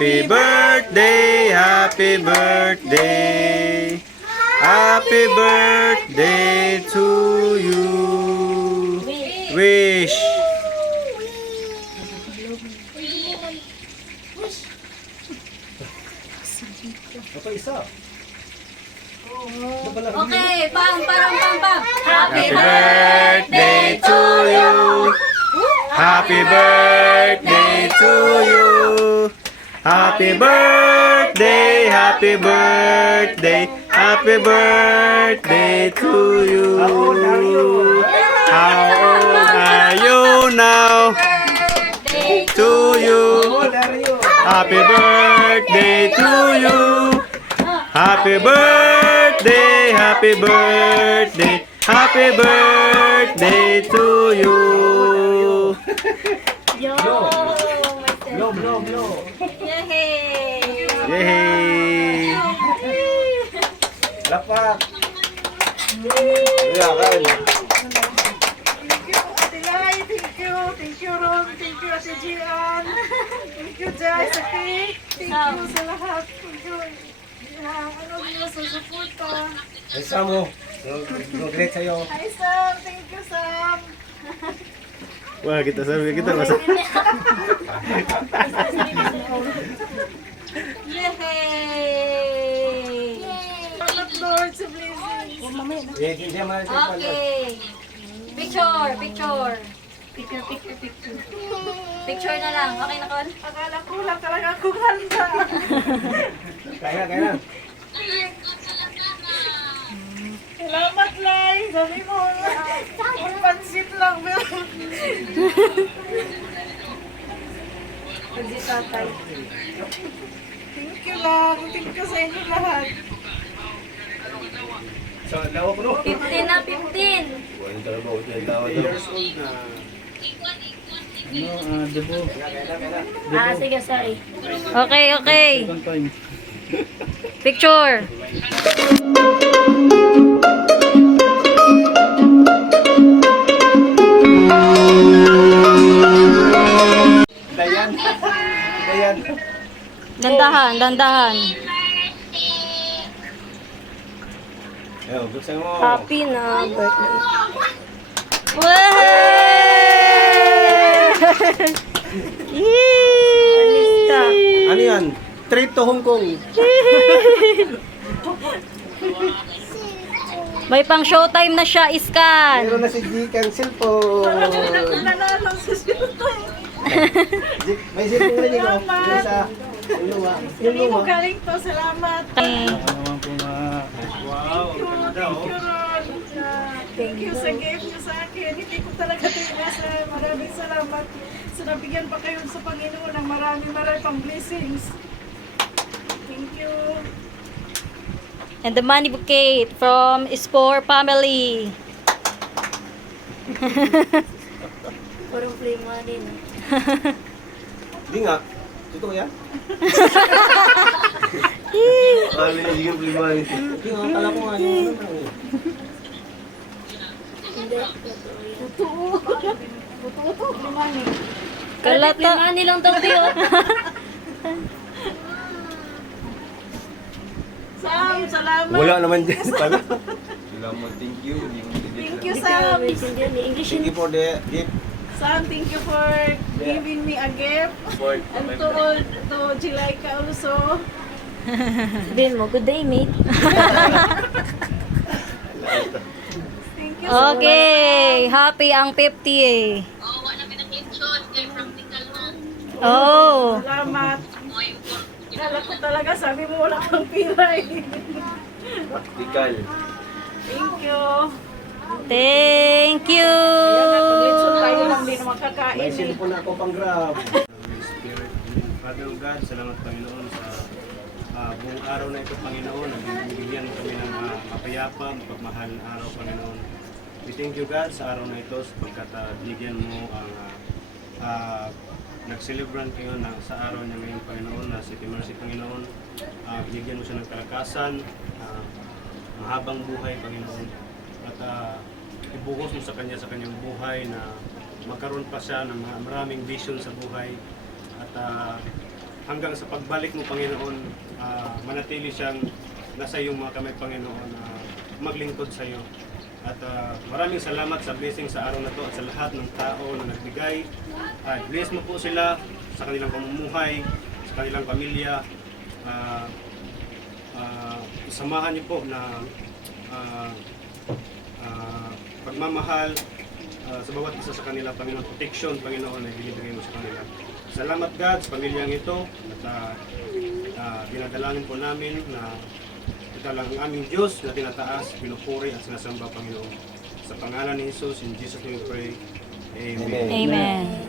Happy birthday, happy birthday. Happy birthday to you. Wish. Ito isa. Okay, pam. Happy birthday to you. Happy birthday to you. Happy birthday, happy birthday, happy birthday to you. How old are you now? To you. Happy birthday to you. Happy birthday, happy birthday, happy birthday to you. Yo, Blow. Yay! Yay! Lapak. Yakan. Thank you, Ate Lai. Thank you. Thank you, Ron. Thank you, Ate Gian. Thank you, Jai, Saki. Thank you sa lahat. Thank you. Ano niyo sa suporta. Ay, Samo. Great sa'yo. Hi, Sam. Thank you, Sam. Wah, kita sabi kita masa. Yay! Salamat, Lord, sa blessings. Hindi man ito pala. Okay. Picture. Picture na lang. Okay na, Kon? Akala ko lang talaga akong handa. Kaya na. Salamat, Lai. Sabi mo, pansit lang. Pansit tatay. Thank you lang. Thank you sa inyo lahat. So, lawa ko no. 15 na, 15. Sige, sorry. Okay. Picture. Dayan. Dandahan. Yo, buksan mo. Happy na birthday. Yay! Ano yan? Trip to Hong Kong. May pang showtime na siya, iskan. Meron na si Gcash cellphone. Nanalo sa siltoy. May cellphone na din ako. Yung sa luma. Yung Hindi mo luma. galing to. Salamat. Okay. Wow. Thank you, Ron. Thank you sa gift niyo sa akin. Hindi ko talaga tinasa. Maraming salamat. So, nabigyan pa kayo sa Panginoon ng maraming pang blessings. Thank you. And the money bouquet from Spore family. Parang play money na. Di nga. Totoo yan? Kami na sige prima. Di nga, kala ko nga yung ano. Totoo to. Limani. Kalata. Play money lang daw tiyo. Sam, salamat. Wala naman dyan pala. Thank you, Sam. English Thank you for the gift. Sam, thank you for giving me a gift. And to Jilaika also. Sabihin mo, good day, mate. Thank you so much. Okay, happy ang 50 eh. Oh, Salamat. Kala ko talaga, sabi mo wala kang pira eh. Practical. Thank you. thank you. Pag-litson tayo lang din makakain May eh. cellphone ako pang grab. Spirit, Father of God, salamat Panginoon sa buong araw na ito, Panginoon. Nagbibigyan kami ng mapayapa, mapagmahal na araw, Panginoon. We thank you, God, sa araw na ito sapagkat bigyan mo ang nag-celebrate kayo sa araw niya ngayon, Panginoon, na si Mercy, Panginoon. Binigyan mo siya ng kalakasan, mahabang buhay, Panginoon. At ibuhos mo sa kanyang buhay na magkaroon pa siya ng maraming vision sa buhay. At hanggang sa pagbalik mo, Panginoon, manatili siyang nasa iyong mga kamay, Panginoon, maglingkod sa iyo. At maraming salamat sa blessing sa araw na to at sa lahat ng tao na nagbigay. Bless mo po sila sa kanilang pamumuhay, sa kanilang pamilya. Isamahan niyo po na pagmamahal sa bawat isa sa kanila, Panginoon. Protection, Panginoon, na ibinibigay mo sa kanila. Salamat, God, sa pamilyang ito. At dinadalangin po namin na ito lang ang aming Diyos na tinataas, pinupuri at sinasamba, Panginoon. Sa pangalan ni Jesus, in Jesus name we pray. Amen. Amen.